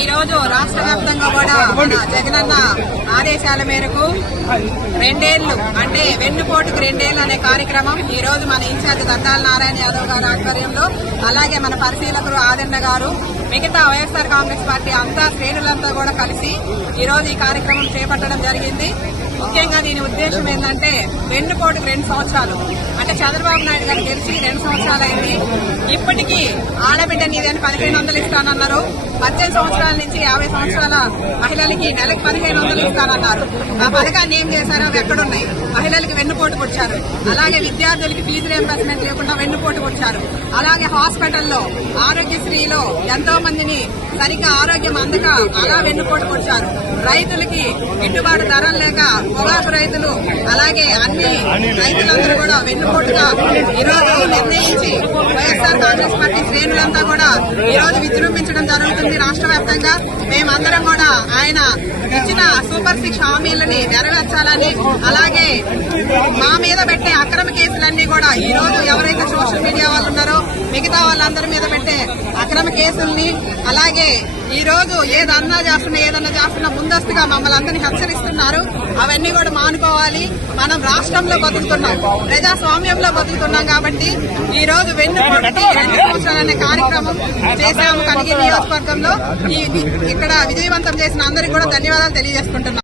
ఈ రోజు రాష్ట్ర వ్యాప్తంగా కూడా మన జగనన్న ఆదేశాల మేరకు 2 ఏళ్లు అంటే వెన్నుపోటుకు 2 ఏళ్లు అనే కార్యక్రమం ఈ రోజు మన ఇన్ఛార్జ్ గద్దాల నారాయణ యాదవ్ గారి ఆధ్వర్యంలో, అలాగే మన పరిశీలకులు ఆదన్న గారు, మిగతా వైఎస్ఆర్ కాంగ్రెస్ పార్టీ అంతా శ్రేణులంతా కూడా కలిసి ఈ రోజు ఈ కార్యక్రమం చేపట్టడం జరిగింది. ముఖ్యంగా దీని ఉద్దేశం ఏంటంటే వెన్నుపోటుకు 2 సంవత్సరాలు అంటే చంద్రబాబు నాయుడు గారు గెలిచి 2 సంవత్సరాలైంది. ఇప్పటికీ ఆడబిడ్డ నీదని 1500 ఇస్తానన్నారు. 18 సంవత్సరాల నుంచి 50 సంవత్సరాల మహిళలకి నెలకు 1500 ఇస్తానన్నారు. ఆ పథకాన్ని ఏం చేశారో అవి ఎక్కడున్నాయి? మహిళలకి వెన్నుపోటుకు వచ్చారు. అలాగే విద్యార్థులకి ఫీజు రియంబర్స్మెంట్ లేకుండా వెన్నుపోటుకు వచ్చారు. అలాగే హాస్పిటల్లో ఆరోగ్యశ్రీలో ఎంతో మందిని సరిగ్గా ఆరోగ్యం అందక అలా వెన్నుపోటుకు వచ్చారు. రైతులకి గిట్టుబాటు ధరలు లేక పొగాకు రైతులు అలాగే అన్ని రైతులందరూ కూడా వెన్నుపోటుగా ఈరోజు నిర్ణయించి వైఎస్ఆర్ కాంగ్రెస్ పార్టీ శ్రేణులంతా కూడా ఈరోజు విజృంభించడం జరుగుతుంది. రాష్ట్ర వ్యాప్తంగా మేమందరం కూడా ఆయన ఇచ్చిన సూపర్ 6 హామీలని నెరవేర్చాలని, అలాగే మా మీద పెట్టే అక్రమ కేసులన్నీ కూడా ఈ రోజు ఎవరైతే సోషల్ మీడియా వాళ్ళు ఉన్నారో మిగతా వాళ్ళందరి మీద పెట్టే అక్రమ కేసుల్ని, అలాగే ఈ రోజు ఏదన్నా చేస్తున్నా ముందస్తుగా మమ్మల్ని అందరినీ హెచ్చరిస్తున్నారు. అవన్నీ కూడా మానుకోవాలి. మనం రాష్ట్రంలో బతుకుతున్నాం, ప్రజాస్వామ్యంలో బతుకుతున్నాం కాబట్టి ఈ రోజు వెన్నుపోటుకి 2 సంవత్సరాలు అనే కార్యక్రమం చేశాము కనిగిరి నియోజకవర్గంలో. ఇక్కడ విజయవంతం చేసిన అందరికీ కూడా ధన్యవాదాలు తెలియజేసుకుంటున్నాం.